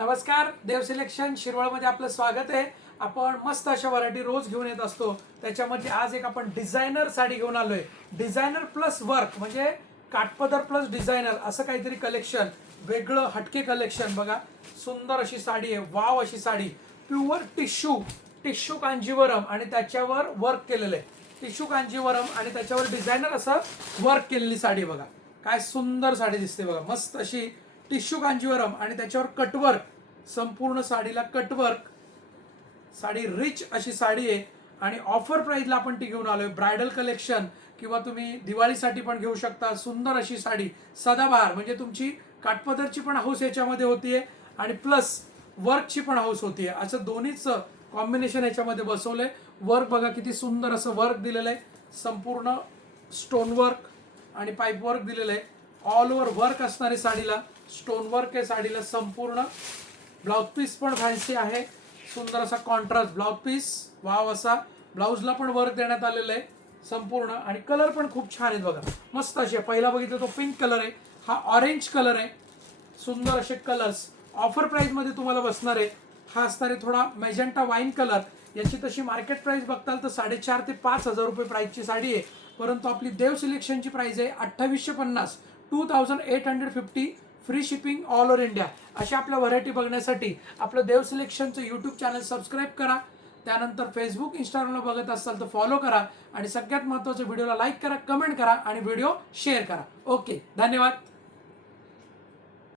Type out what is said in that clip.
नमस्कार, देव सिलेक्शन शिरवळमध्ये आपलं स्वागत आहे. आपण मस्त अशा व्हरायटी रोज घेऊन येत असतो. त्याच्यामध्ये आज एक आपण डिझायनर साडी घेऊन आलोय. डिझायनर प्लस वर्क म्हणजे काठपदर प्लस डिझायनर असं काहीतरी कलेक्शन, वेगळं हटके कलेक्शन. बघा, सुंदर अशी साडी आहे, वाव अशी साडी. प्युअर टिश्यू कांजीवरम आणि त्याच्यावर वर्क केलेलं आहे. टिश्यू कांजीवरम आणि त्याच्यावर डिझायनर असं वर्क केलेली साडी. बघा काय सुंदर साडी दिसते. बघा मस्त अशी टिश्यू कांजीवरम आणि त्याच्यावर कटवर्क, संपूर्ण साडीला कटवर्क. साडी रिच अशी साडी आहे आणि ऑफर प्राइसला आपण ती घेऊन आलोय. ब्रायडल कलेक्शन किंवा तुम्ही दिवाळीसाठी पण घेऊ शकता. सुंदर अशी साडी, सदाबहार म्हणजे तुमची काठपदरची पण हाऊस याच्यामध्ये होतीये आणि प्लस वर्कची पण हाऊस होतीये. असं दोन्हीच कॉम्बिनेशन याच्यामध्ये बसवलंय. वर्क बघा किती सुंदर असं वर्क दिलेलं आहे. संपूर्ण स्टोन वर्क आणि पाईप वर्क दिलेलं आहे. ऑल ओव्हर वर्क असणारी साडीला, स्टोन वर्क आहे साडीला संपूर्ण. ब्लाउज पीस पण फॅन्सी आहे, सुंदर असा कॉन्ट्रास्ट ब्लाउज पीस. वाव असा ब्लाउजला पण वर्क देण्यात आलेलं आहे संपूर्ण. आणि कलर पण खूप छान आहेत. बघा मस्त असे, पहिला बघितलं तो पिंक कलर आहे, हा ऑरेंज कलर आहे. सुंदर असे कलर्स ऑफर प्राइस मध्ये तुम्हाला बसणार आहे. हा असणार आहे थोडा मॅजेंटा वाईन कलर. याची तशी मार्केट प्राइस बघताल तर 4,500 ते 5,000 रुपये प्राइसची साडी आहे. परंतु आपली देव सिलेक्शनची प्राइस आहे 2850, 2850. Free shipping all over India. अशा आपल्या व्हरायटी बघण्यासाठी आपलं देव सिलेक्शनचं यूट्यूब चॅनल सबस्क्राईब करा. त्यानंतर फेसबुक इंस्टाग्रामला बघत असाल तर फॉलो करा. आणि सगळ्यात महत्त्वाचं, व्हिडिओला लाईक करा, कमेंट करा आणि व्हिडिओ शेअर करा. ओके, धन्यवाद.